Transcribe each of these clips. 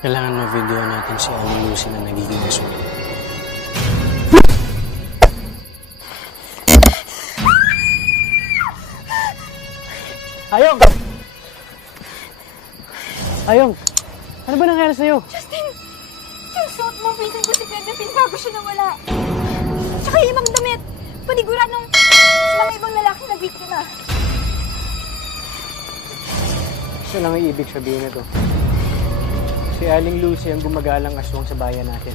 Kailangan ma-video natin si Aling Lucy na nagiging aswang. Ayong! Ayong! Ano ba nangyari sa'yo? Justin! Yung suot mo, pinsan ko si Pedro bago siya nawala. Tsaka yung ibang damit. Paniguradong mga ibang lalaki na biktima. Ito lang ang ibig sabihin nito. Si Aling Lucy ang gumagalang aswang sa bayan natin.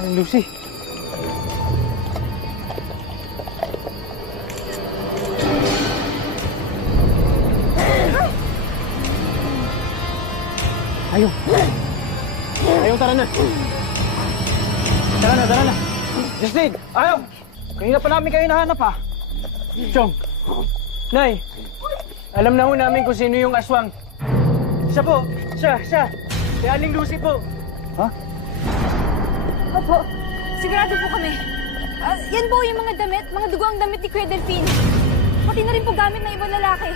Aling Lucy! Ayong! Ayong, tara na! Tara na! Justin! Ayong! Kanina pa namin kayo nahanap ha. Chong! Nay! Alam na ho namin kung sino yung aswang. Siya po! Siya! Si Aling Lucy po! Ha? Opo, sigurado po kami. Yan po yung mga damit, mga dugo ang damit ni Kuya Delphine. Pati na rin po gamit ng ibang lalaki.